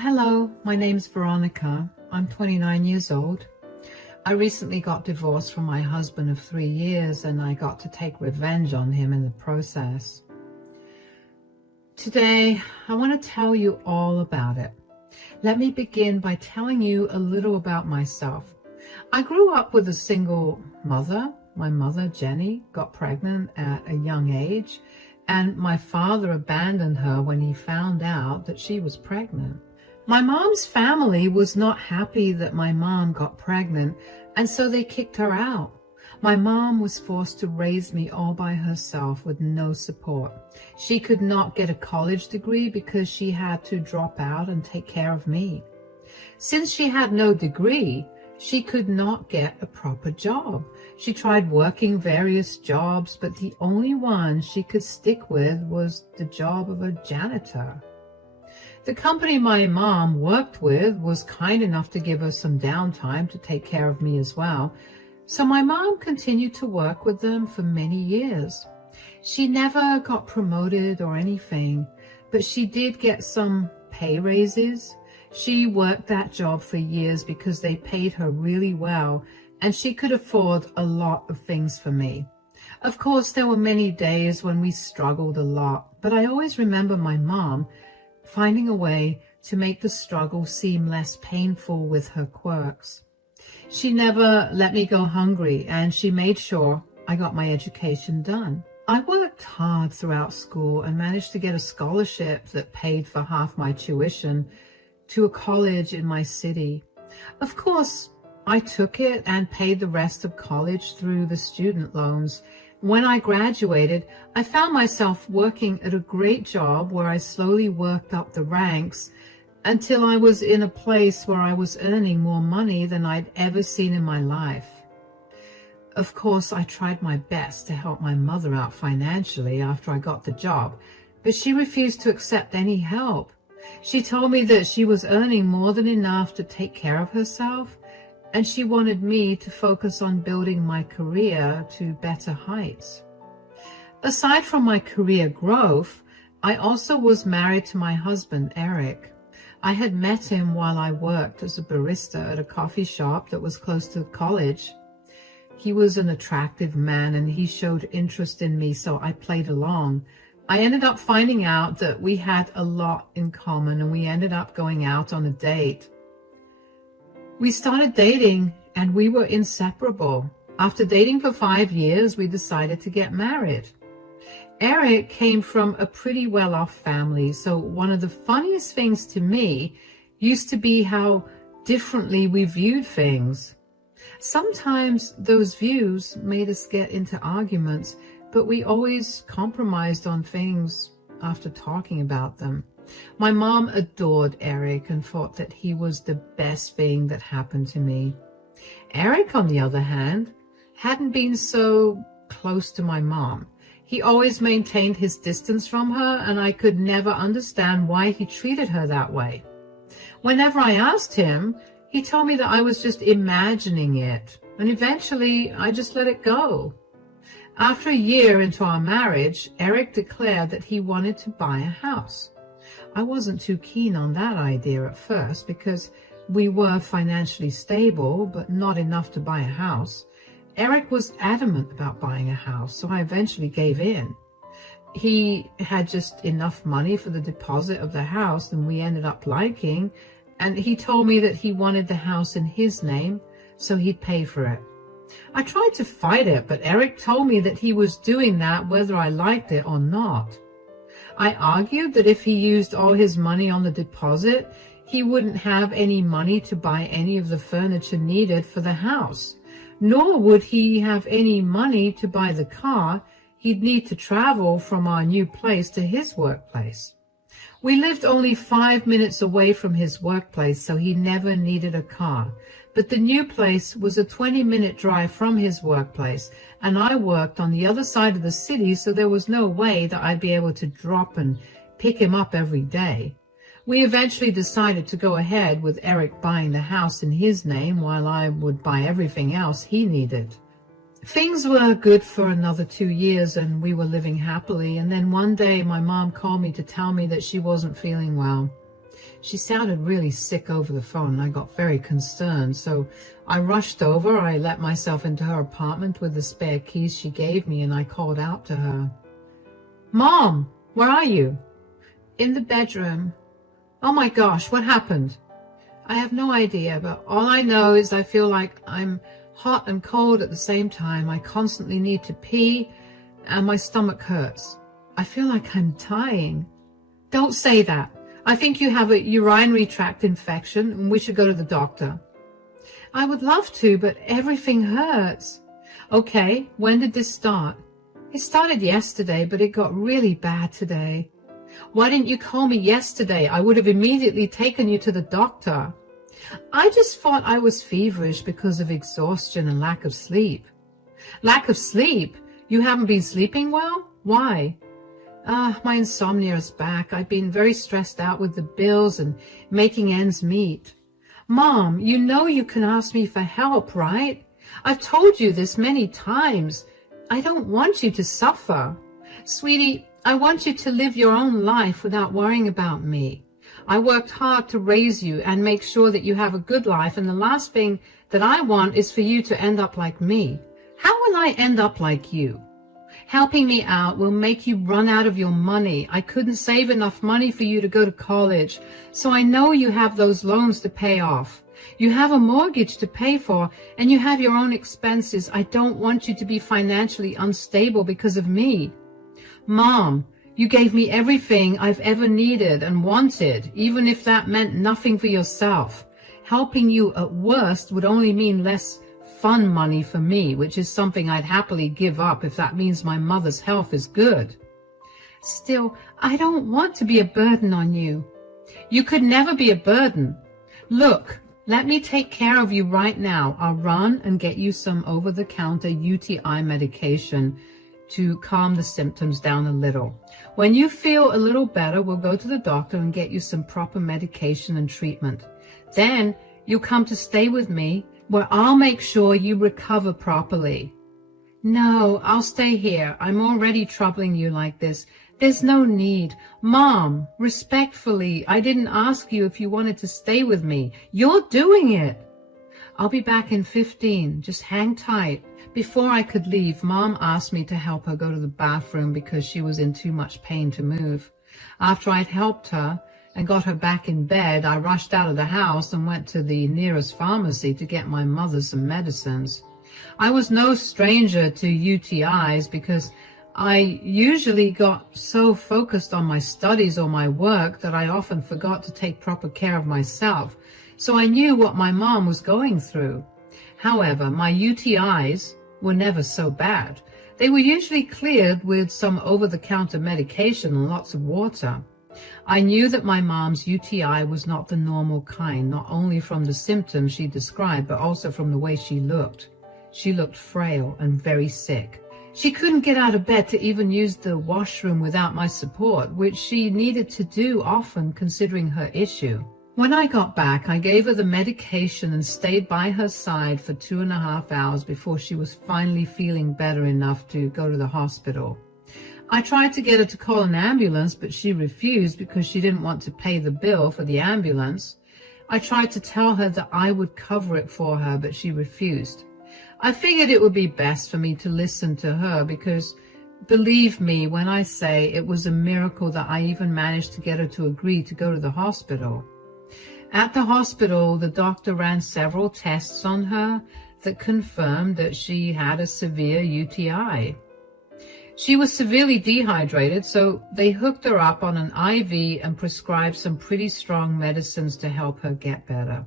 Hello, my name's Veronica. I'm 29 years old. I recently got divorced from my husband of 3 years, and I got to take revenge on him in the process. Today, I want to tell you all about it. Let me begin by telling you a little about myself. I grew up with a single mother. My mother, Jenny, got pregnant at a young age, and my father abandoned her when he found out that she was pregnant. My mom's family was not happy that my mom got pregnant, and so they kicked her out. My mom was forced to raise me all by herself with no support. She could not get a college degree because she had to drop out and take care of me. Since she had no degree, she could not get a proper job. She tried working various jobs, but the only one she could stick with was the job of a janitor. The company my mom worked with was kind enough to give her some downtime to take care of me as well, so my mom continued to work with them for many years. She never got promoted or anything, but she did get some pay raises. She worked that job for years because they paid her really well, and she could afford a lot of things for me. Of course, there were many days when we struggled a lot, but I always remember my mom finding a way to make the struggle seem less painful with her quirks. She never let me go hungry, and she made sure I got my education done. I worked hard throughout school and managed to get a scholarship that paid for half my tuition to a college in my city. Of course, I took it and paid the rest of college through the student loans. When I graduated, I found myself working at a great job where I slowly worked up the ranks until I was in a place where I was earning more money than I'd ever seen in my life. Of course, I tried my best to help my mother out financially after I got the job, but she refused to accept any help. She told me that she was earning more than enough to take care of herself, and she wanted me to focus on building my career to better heights. Aside from my career growth, I also was married to my husband, Eric. I had met him while I worked as a barista at a coffee shop that was close to college. He was an attractive man, and he showed interest in me, so I played along. I ended up finding out that we had a lot in common, and we ended up going out on a date. We started dating, and we were inseparable. After dating for 5 years, we decided to get married. Eric came from a pretty well-off family, so one of the funniest things to me used to be how differently we viewed things. Sometimes those views made us get into arguments, but we always compromised on things after talking about them. My mom adored Eric and thought that he was the best thing that happened to me. Eric, on the other hand, hadn't been so close to my mom. He always maintained his distance from her, and I could never understand why he treated her that way. Whenever I asked him, he told me that I was just imagining it, and eventually I just let it go. After a year into our marriage, Eric declared that he wanted to buy a house. I wasn't too keen on that idea at first because we were financially stable, but not enough to buy a house. Eric was adamant about buying a house, so I eventually gave in. He had just enough money for the deposit of the house that we ended up liking, and he told me that he wanted the house in his name, so he'd pay for it. I tried to fight it, but Eric told me that he was doing that whether I liked it or not. I argued that if he used all his money on the deposit, he wouldn't have any money to buy any of the furniture needed for the house, nor would he have any money to buy the car he'd need to travel from our new place to his workplace. We lived only 5 minutes away from his workplace, so he never needed a car. But the new place was a 20-minute drive from his workplace, and I worked on the other side of the city, so there was no way that I'd be able to drop and pick him up every day. We eventually decided to go ahead with Eric buying the house in his name while I would buy everything else he needed. Things were good for another 2 years, and we were living happily, and then one day my mom called me to tell me that she wasn't feeling well. She sounded really sick over the phone, and I got very concerned. So I rushed over. I let myself into her apartment with the spare keys she gave me, and I called out to her. "Mom, where are you?" "In the bedroom." "Oh my gosh, what happened?" "I have no idea, but all I know is I feel like I'm hot and cold at the same time. I constantly need to pee, and my stomach hurts. I feel like I'm dying." "Don't say that. I think you have a urinary tract infection, and we should go to the doctor." "I would love to, but everything hurts." "Okay, when did this start?" "It started yesterday, but it got really bad today." "Why didn't you call me yesterday? I would have immediately taken you to the doctor." "I just thought I was feverish because of exhaustion and lack of sleep." "Lack of sleep? You haven't been sleeping well? Why?" My insomnia is back. I've been very stressed out with the bills and making ends meet." "Mom, you know you can ask me for help, right? I've told you this many times. I don't want you to suffer." "Sweetie, I want you to live your own life without worrying about me. I worked hard to raise you and make sure that you have a good life, and the last thing that I want is for you to end up like me." "How will I end up like you?" "Helping me out will make you run out of your money. I couldn't save enough money for you to go to college, so I know you have those loans to pay off. You have a mortgage to pay for, and you have your own expenses. I don't want you to be financially unstable because of me." "Mom, you gave me everything I've ever needed and wanted, even if that meant nothing for yourself. Helping you at worst would only mean less fun money for me, which is something I'd happily give up if that means my mother's health is good." "Still, I don't want to be a burden on you." "You could never be a burden. Look, let me take care of you right now. I'll run and get you some over-the-counter UTI medication to calm the symptoms down a little. When you feel a little better, we'll go to the doctor and get you some proper medication and treatment. Then you'll come to stay with me, where I'll make sure you recover properly." "No, I'll stay here. I'm already troubling you like this. There's no need." "Mom, respectfully, I didn't ask you if you wanted to stay with me. You're doing it." "I'll be back in 15. Just hang tight." Before I could leave, Mom asked me to help her go to the bathroom because she was in too much pain to move. After I'd helped her and got her back in bed, I rushed out of the house and went to the nearest pharmacy to get my mother some medicines. I was no stranger to UTIs because I usually got so focused on my studies or my work that I often forgot to take proper care of myself, so I knew what my mom was going through. However, my UTIs were never so bad. They were usually cleared with some over-the-counter medication and lots of water. I knew that my mom's UTI was not the normal kind, not only from the symptoms she described, but also from the way she looked. She looked frail and very sick. She couldn't get out of bed to even use the washroom without my support, which she needed to do often considering her issue. When I got back, I gave her the medication and stayed by her side for 2.5 hours before she was finally feeling better enough to go to the hospital. I tried to get her to call an ambulance, but she refused because she didn't want to pay the bill for the ambulance. I tried to tell her that I would cover it for her, but she refused. I figured it would be best for me to listen to her because, believe me when I say it was a miracle that I even managed to get her to agree to go to the hospital. At the hospital, the doctor ran several tests on her that confirmed that she had a severe UTI. She was severely dehydrated, so they hooked her up on an IV and prescribed some pretty strong medicines to help her get better.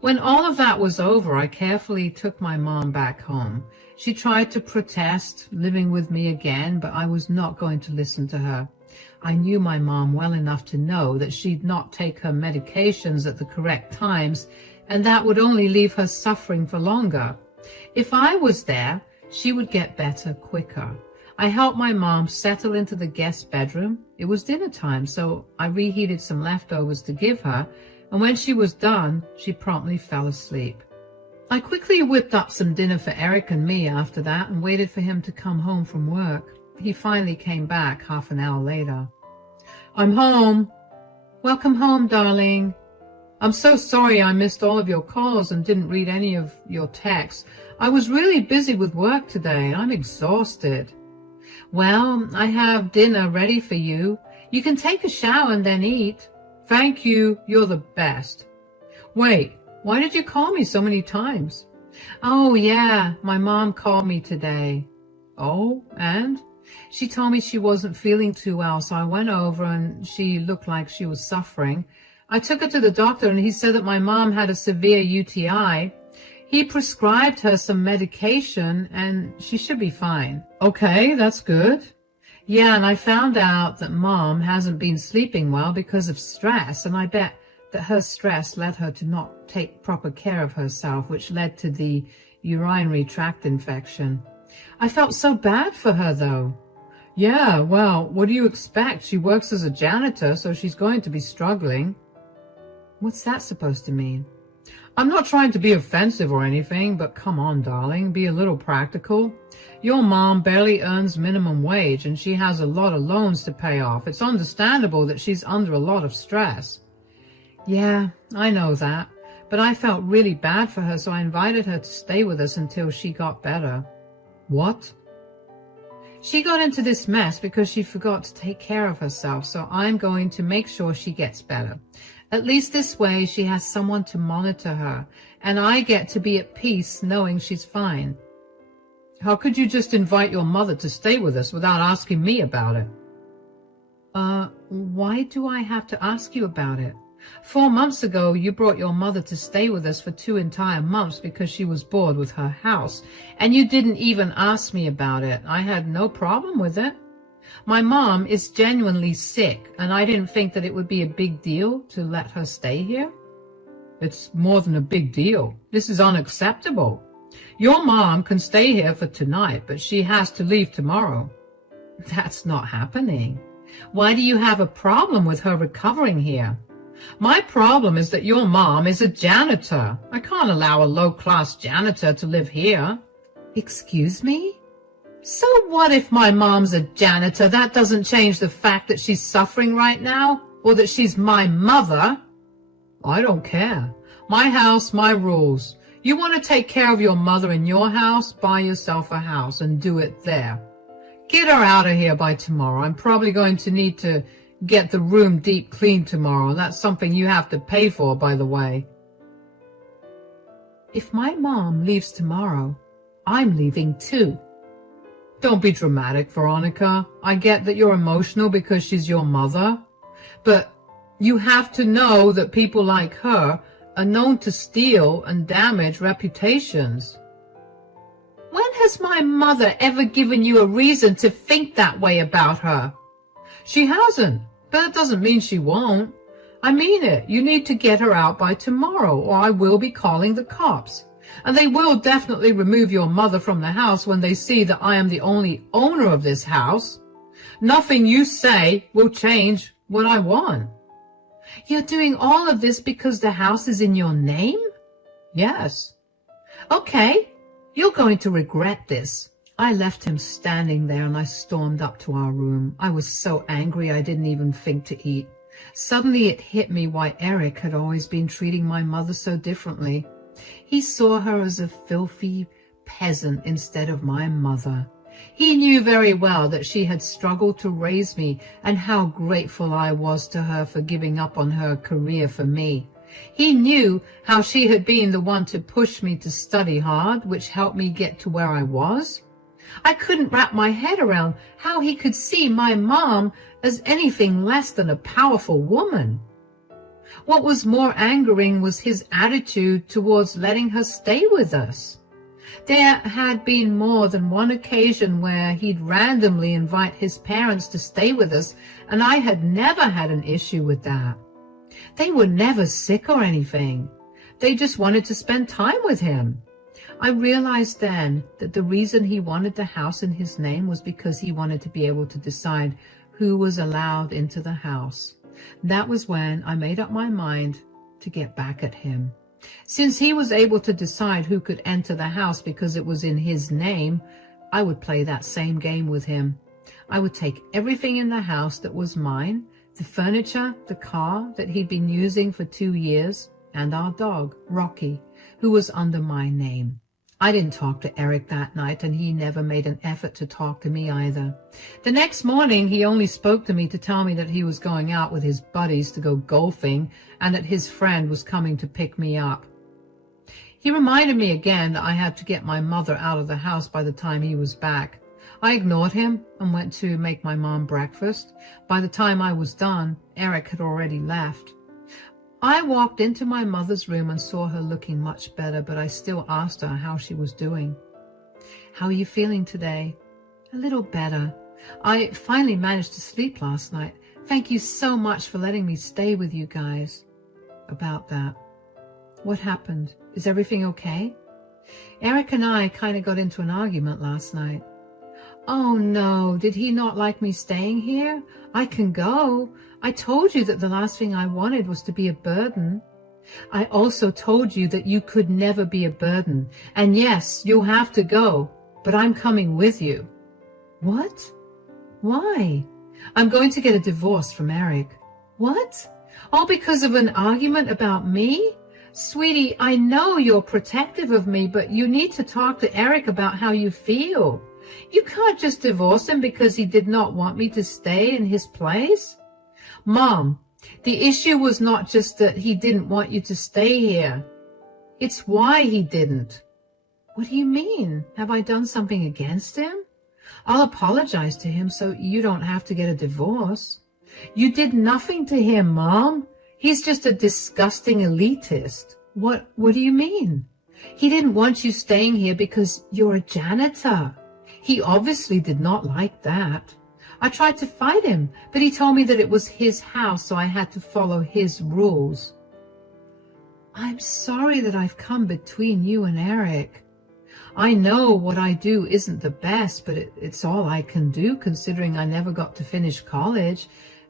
When all of that was over, I carefully took my mom back home. She tried to protest living with me again, but I was not going to listen to her. I knew my mom well enough to know that she'd not take her medications at the correct times, and that would only leave her suffering for longer. If I was there, she would get better quicker. I helped my mom settle into the guest bedroom. It was dinner time, so I reheated some leftovers to give her, and when she was done, she promptly fell asleep. I quickly whipped up some dinner for Eric and me after that and waited for him to come home from work. He finally came back half an hour later. "I'm home." Welcome home, darling. I'm so sorry I missed all of your calls and didn't read any of your texts. I was really busy with work today. I'm exhausted. Well, I have dinner ready for you. You can take a shower and then eat. Thank you. You're the best. Wait, why did you call me so many times? Oh, yeah, my mom called me today. Oh, and? She told me she wasn't feeling too well, so I went over and she looked like she was suffering. I took her to the doctor and he said that my mom had a severe UTI. He prescribed her some medication and she should be fine. Okay, that's good. Yeah, and I found out that Mom hasn't been sleeping well because of stress, and I bet that her stress led her to not take proper care of herself, which led to the urinary tract infection. I felt so bad for her, though. Yeah, well, what do you expect? She works as a janitor, so she's going to be struggling. What's that supposed to mean? I'm not trying to be offensive or anything, but come on, darling, be a little practical. Your mom barely earns minimum wage and she has a lot of loans to pay off. It's understandable that she's under a lot of stress. Yeah, I know that, but I felt really bad for her, so I invited her to stay with us until she got better. What? She got into this mess because she forgot to take care of herself, so I'm going to make sure she gets better. At least this way she has someone to monitor her, and I get to be at peace knowing she's fine. How could you just invite your mother to stay with us without asking me about it? Why do I have to ask you about it? 4 months ago, you brought your mother to stay with us for 2 entire months because she was bored with her house, and you didn't even ask me about it. I had no problem with it. My mom is genuinely sick, and I didn't think that it would be a big deal to let her stay here. It's more than a big deal. This is unacceptable. Your mom can stay here for tonight, but she has to leave tomorrow. That's not happening. Why do you have a problem with her recovering here? My problem is that your mom is a janitor. I can't allow a low-class janitor to live here. Excuse me? So what if my mom's a janitor? That doesn't change the fact that she's suffering right now, or that she's my mother. I don't care. My house, my rules. You want to take care of your mother in your house? Buy yourself a house and do it there. Get her out of here by tomorrow. I'm probably going to need to get the room deep cleaned tomorrow. That's something you have to pay for, by the way. If my mom leaves tomorrow, I'm leaving too. Don't be dramatic, Veronica. I get that you're emotional because she's your mother, but you have to know that people like her are known to steal and damage reputations. When has my mother ever given you a reason to think that way about her? She hasn't, but that doesn't mean she won't. I mean it. You need to get her out by tomorrow, or I will be calling the cops. And they will definitely remove your mother from the house when they see that I am the only owner of this house. Nothing you say will change what I want. You're doing all of this because the house is in your name? Yes. Okay, you're going to regret this. I left him standing there and I stormed up to our room. I was so angry I didn't even think to eat. Suddenly it hit me why Eric had always been treating my mother so differently. He saw her as a filthy peasant instead of my mother. He knew very well that she had struggled to raise me and how grateful I was to her for giving up on her career for me. He knew how she had been the one to push me to study hard, which helped me get to where I was. I couldn't wrap my head around how he could see my mom as anything less than a powerful woman. What was more angering was his attitude towards letting her stay with us. There had been more than one occasion where he'd randomly invite his parents to stay with us, and I had never had an issue with that. They were never sick or anything. They just wanted to spend time with him. I realized then that the reason he wanted the house in his name was because he wanted to be able to decide who was allowed into the house. That was when I made up my mind to get back at him. Since he was able to decide who could enter the house because it was in his name, I would play that same game with him. I would take everything in the house that was mine, the furniture, the car that he'd been using for 2 years, and our dog, Rocky, who was under my name. I didn't talk to Eric that night, and he never made an effort to talk to me either. The next morning, he only spoke to me to tell me that he was going out with his buddies to go golfing and that his friend was coming to pick me up. He reminded me again that I had to get my mother out of the house by the time he was back. I ignored him and went to make my mom breakfast. By the time I was done, Eric had already left. I walked into my mother's room and saw her looking much better, but I still asked her how she was doing. "How are you feeling today?" "A little better. I finally managed to sleep last night. Thank you so much for letting me stay with you guys." "About that. What happened? Is everything okay?" "Eric and I kind of got into an argument last night." "Oh no, did he not like me staying here? I can go. I told you that the last thing I wanted was to be a burden." "I also told you that you could never be a burden. And yes, you'll have to go, but I'm coming with you." "What? Why?" "I'm going to get a divorce from Eric." "What? All because of an argument about me?" "Sweetie, I know you're protective of me, but you need to talk to Eric about how you feel. You can't just divorce him because he did not want me to stay in his place." "Mom, the issue was not just that he didn't want you to stay here. It's why he didn't." "What do you mean? Have I done something against him?" "I'll apologize to him so you don't have to get a divorce." "You did nothing to him, Mom. He's just a disgusting elitist." What do you mean?" "He didn't want you staying here because you're a janitor. He obviously did not like that. I tried to fight him, but he told me that it was his house, so I had to follow his rules." "I'm sorry that I've come between you and Eric. I know what I do isn't the best, but it's all I can do considering I never got to finish college,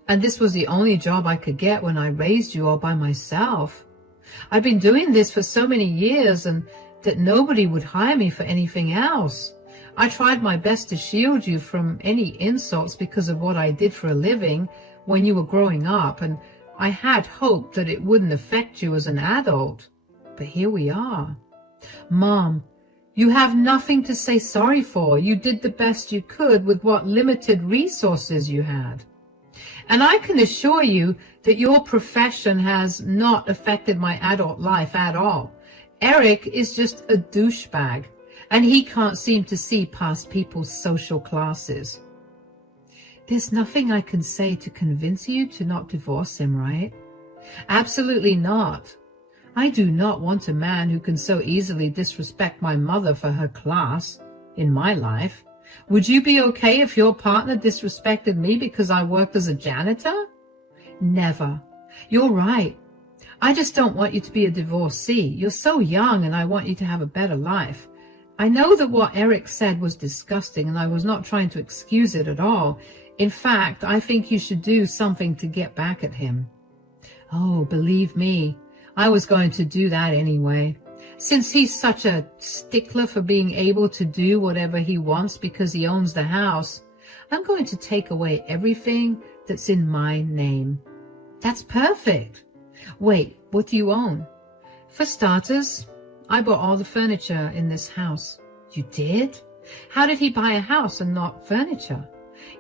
and this was the only job I could get when I raised you all by myself. I've been doing this for so many years and that nobody would hire me for anything else. I tried my best to shield you from any insults because of what I did for a living when you were growing up, and I had hoped that it wouldn't affect you as an adult. But here we are." "Mom, you have nothing to say sorry for. You did the best you could with what limited resources you had. And I can assure you that your profession has not affected my adult life at all. Eric is just a douchebag, and he can't seem to see past people's social classes." "There's nothing I can say to convince you to not divorce him, right?" "Absolutely not. I do not want a man who can so easily disrespect my mother for her class in my life. Would you be okay if your partner disrespected me because I worked as a janitor?" "Never. You're right. I just don't want you to be a divorcee. You're so young and I want you to have a better life. I know that what Eric said was disgusting and I was not trying to excuse it at all. In fact, I think you should do something to get back at him." "Oh, believe me, I was going to do that anyway. Since he's such a stickler for being able to do whatever he wants because he owns the house, I'm going to take away everything that's in my name." "That's perfect. Wait, what do you own?" "For starters, I bought all the furniture in this house." "You did? How did he buy a house and not furniture?"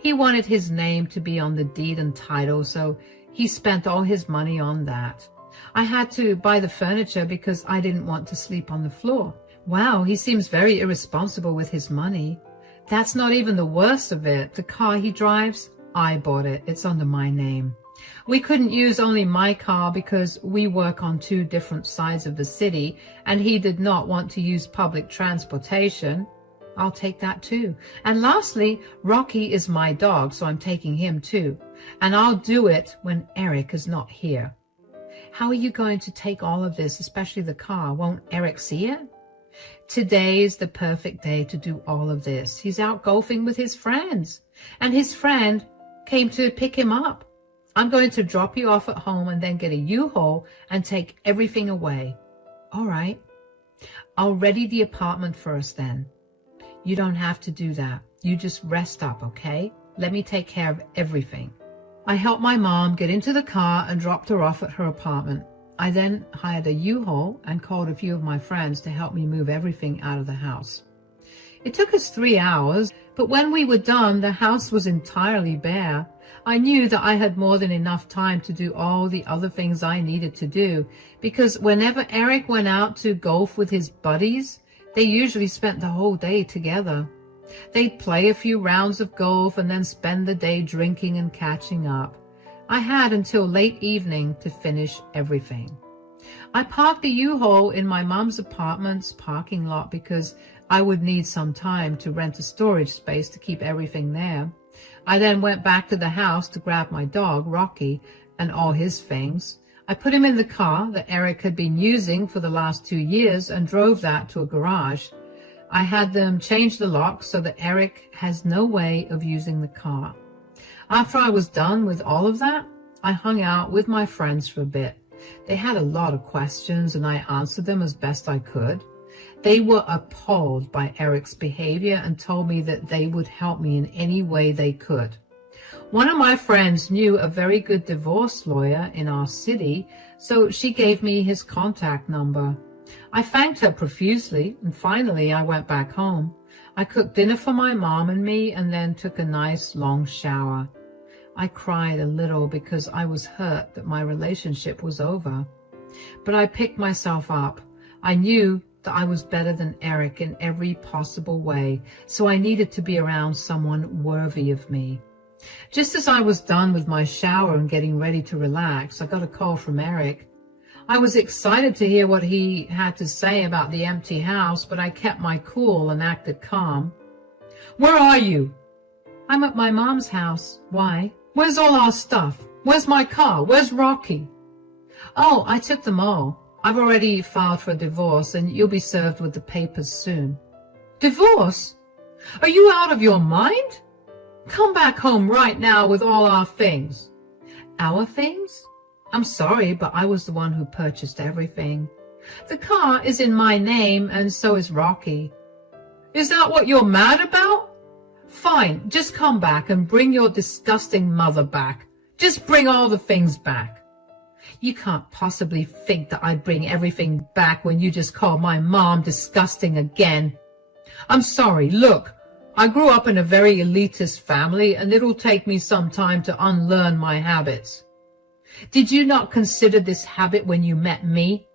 "He wanted his name to be on the deed and title, so he spent all his money on that. I had to buy the furniture because I didn't want to sleep on the floor." "Wow, he seems very irresponsible with his money." "That's not even the worst of it. The car he drives, I bought it. It's under my name. We couldn't use only my car because we work on 2 different sides of the city, and he did not want to use public transportation. I'll take that too. And lastly, Rocky is my dog, so I'm taking him too. And I'll do it when Eric is not here." "How are you going to take all of this, especially the car? Won't Eric see it?" "Today is the perfect day to do all of this. He's out golfing with his friends, and his friend came to pick him up. I'm going to drop you off at home and then get a U-Haul and take everything away." "All right. I'll ready the apartment first then." "You don't have to do that. You just rest up, okay? Let me take care of everything." I helped my mom get into the car and dropped her off at her apartment. I then hired a U-Haul and called a few of my friends to help me move everything out of the house. It took us 3 hours, but when we were done, the house was entirely bare. I knew that I had more than enough time to do all the other things I needed to do, because whenever Eric went out to golf with his buddies, they usually spent the whole day together. They'd play a few rounds of golf and then spend the day drinking and catching up. I had until late evening to finish everything. I parked the U-Haul in my mom's apartment's parking lot because I would need some time to rent a storage space to keep everything there. I then went back to the house to grab my dog, Rocky, and all his things. I put him in the car that Eric had been using for the last 2 years and drove that to a garage. I had them change the lock so that Eric has no way of using the car. After I was done with all of that, I hung out with my friends for a bit. They had a lot of questions and I answered them as best I could. They were appalled by Eric's behavior and told me that they would help me in any way they could. One of my friends knew a very good divorce lawyer in our city, so she gave me his contact number. I thanked her profusely, and finally I went back home. I cooked dinner for my mom and me and then took a nice long shower. I cried a little because I was hurt that my relationship was over. But I picked myself up. I knew that I was better than Eric in every possible way, so I needed to be around someone worthy of me. Just as I was done with my shower and getting ready to relax, I got a call from Eric. I was excited to hear what he had to say about the empty house, but I kept my cool and acted calm. "Where are you?" "I'm at my mom's house." "Why?" "Where's all our stuff? Where's my car? Where's Rocky?" "Oh, I took them all. I've already filed for a divorce and you'll be served with the papers soon." "Divorce? Are you out of your mind? Come back home right now with all our things." "Our things? I'm sorry, but I was the one who purchased everything. The car is in my name and so is Rocky." "Is that what you're mad about? Fine, just come back and bring your disgusting mother back. Just bring all the things back." "You can't possibly think that I'd bring everything back when you just call my mom disgusting again." "I'm sorry, look, I grew up in a very elitist family and it'll take me some time to unlearn my habits." "Did you not consider this habit when you met me?"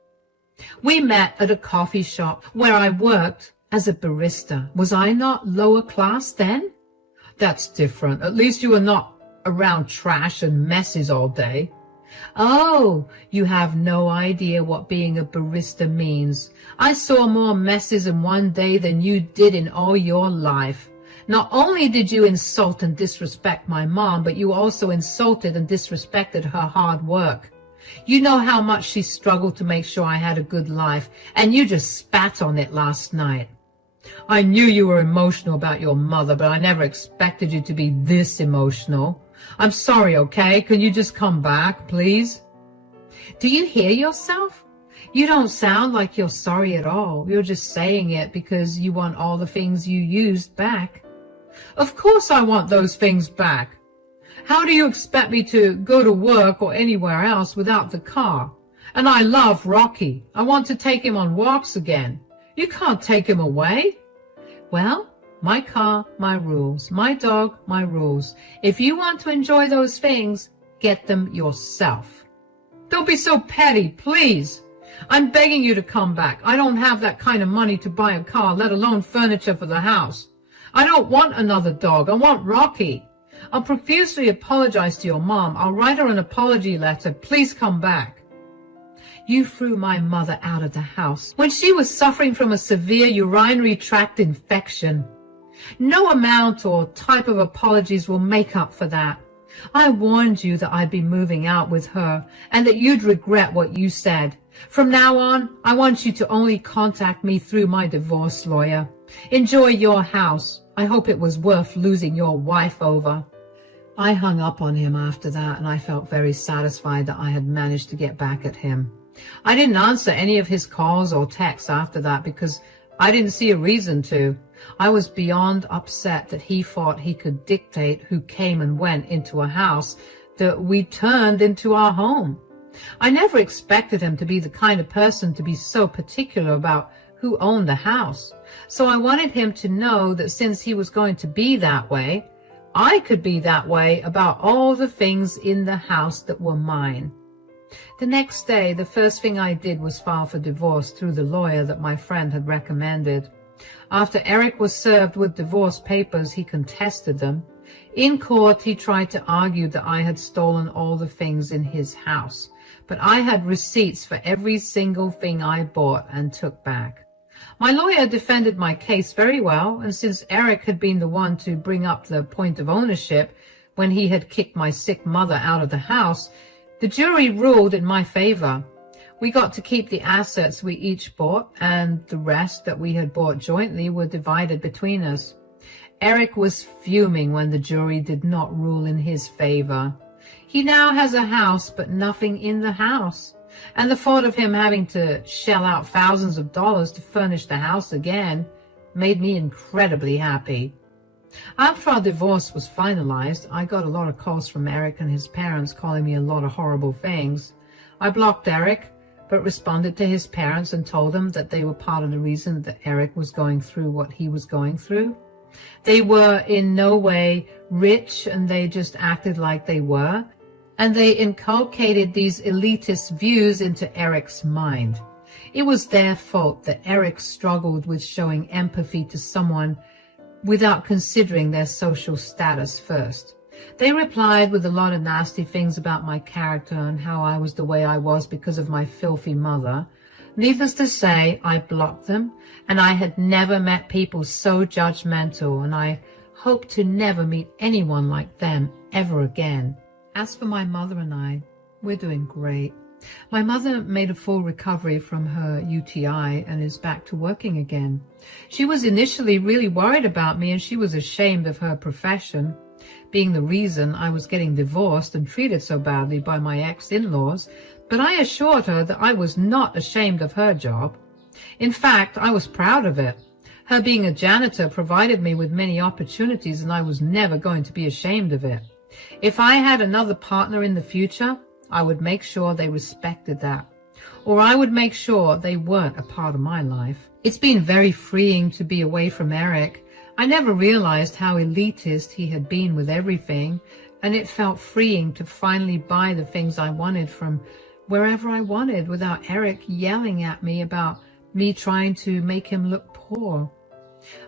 "We met at a coffee shop where I worked as a barista. Was I not lower class then?" "That's different. At least you were not around trash and messes all day." "Oh, you have no idea what being a barista means. I saw more messes in one day than you did in all your life. Not only did you insult and disrespect my mom, but you also insulted and disrespected her hard work. You know how much she struggled to make sure I had a good life, and you just spat on it last night." "I knew you were emotional about your mother, but I never expected you to be this emotional. I'm sorry, okay? Can you just come back, please?" "Do you hear yourself? You don't sound like you're sorry at all. You're just saying it because you want all the things you used back." "Of course I want those things back. How do you expect me to go to work or anywhere else without the car? And I love Rocky. I want to take him on walks again. You can't take him away." "Well, my car, my rules. My dog, my rules. If you want to enjoy those things, get them yourself." "Don't be so petty, please. I'm begging you to come back. I don't have that kind of money to buy a car, let alone furniture for the house. I don't want another dog. I want Rocky. I'll profusely apologize to your mom. I'll write her an apology letter. Please come back." "You threw my mother out of the house when she was suffering from a severe urinary tract infection. No amount or type of apologies will make up for that. I warned you that I'd be moving out with her and that you'd regret what you said. From now on, I want you to only contact me through my divorce lawyer. Enjoy your house. I hope it was worth losing your wife over." I hung up on him after that, and I felt very satisfied that I had managed to get back at him. I didn't answer any of his calls or texts after that because I didn't see a reason to. I was beyond upset that he thought he could dictate who came and went into a house that we turned into our home. I never expected him to be the kind of person to be so particular about who owned the house. So I wanted him to know that since he was going to be that way, I could be that way about all the things in the house that were mine. The next day, the first thing I did was file for divorce through the lawyer that my friend had recommended. After Eric was served with divorce papers, he contested them. In court, he tried to argue that I had stolen all the things in his house, but I had receipts for every single thing I bought and took back. My lawyer defended my case very well, and since Eric had been the one to bring up the point of ownership when he had kicked my sick mother out of the house, the jury ruled in my favor. We got to keep the assets we each bought, and the rest that we had bought jointly were divided between us. Eric was fuming when the jury did not rule in his favor. He now has a house, but nothing in the house. And the thought of him having to shell out thousands of dollars to furnish the house again made me incredibly happy. After our divorce was finalized, I got a lot of calls from Eric and his parents calling me a lot of horrible things. I blocked Eric, but responded to his parents and told them that they were part of the reason that Eric was going through what he was going through. They were in no way rich, and they just acted like they were, and they inculcated these elitist views into Eric's mind. It was their fault that Eric struggled with showing empathy to someone without considering their social status first. They replied with a lot of nasty things about my character and how I was the way I was because of my filthy mother. Needless to say, I blocked them, and I had never met people so judgmental, and I hope to never meet anyone like them ever again. As for my mother and I, we're doing great. My mother made a full recovery from her UTI and is back to working again. She was initially really worried about me, and she was ashamed of her profession, being the reason I was getting divorced and treated so badly by my ex-in-laws, but I assured her that I was not ashamed of her job. In fact, I was proud of it. Her being a janitor provided me with many opportunities, and I was never going to be ashamed of it. If I had another partner in the future, I would make sure they respected that, or I would make sure they weren't a part of my life. It's been very freeing to be away from Eric. I never realized how elitist he had been with everything, and it felt freeing to finally buy the things I wanted from wherever I wanted without Eric yelling at me about me trying to make him look poor.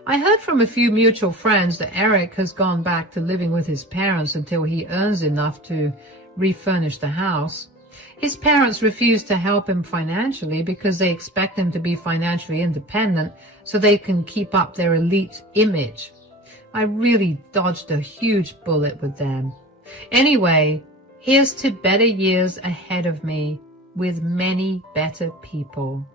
I heard from a few mutual friends that Eric has gone back to living with his parents until he earns enough to refurnish the house. His parents refuse to help him financially because they expect him to be financially independent so they can keep up their elite image. I really dodged a huge bullet with them. Anyway, here's to better years ahead of me with many better people.